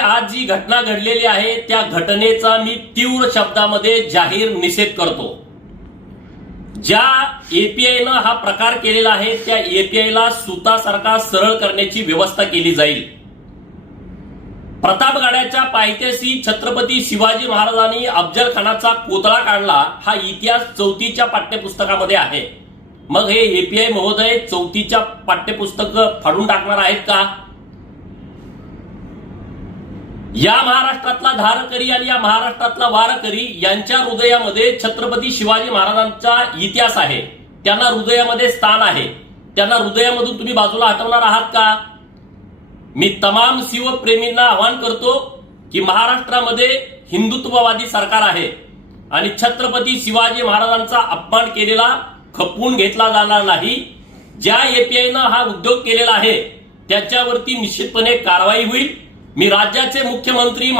आज जी घटना घडलेली आहे त्या घटनेचा मी तीव्र शब्दामध्ये जाहीर निषेध करतो। ज्या एपीआयनं हा प्रकार केलेला आहे त्या एपीआयला सुतासारखा सरळ करण्याची व्यवस्था केली जाईल। प्रतापगडाच्या पायथ्याशी छत्रपती शिवाजी महाराजांनी अफजल खानाचा कोतळा काढला हा इतिहास 4थीच्या पाठ्यपुस्तकामध्ये आहे। मग हे एपीआय महोदय 4थीच्या पाठ्यपुस्तक फाडून टाकणार आहेत का? या महाराष्ट्रातला धारकरी आणि या महाराष्ट्रातला वारकरी यांच्या हृदयामध्ये छत्रपती शिवाजी महाराजांचा इतिहास आहे। त्यांना हृदयामध्ये स्थान आहे। त्यांना हृदयामधून तुम्ही बाजूला हटवणार आहात का? मी तमाम शिवप्रेमींना आवाहन करतो की महाराष्ट्रामध्ये हिंदुत्ववादी सरकार आहे आणि छत्रपती शिवाजी महाराजांचा अपमान केलेला खपवून घेतला जाणार नाही। ज्या एपीआयनं हा उद्योग केलेला आहे त्याच्यावरती निश्चितपणे कारवाई होईल। मी राज्याचे मुख्यमंत्री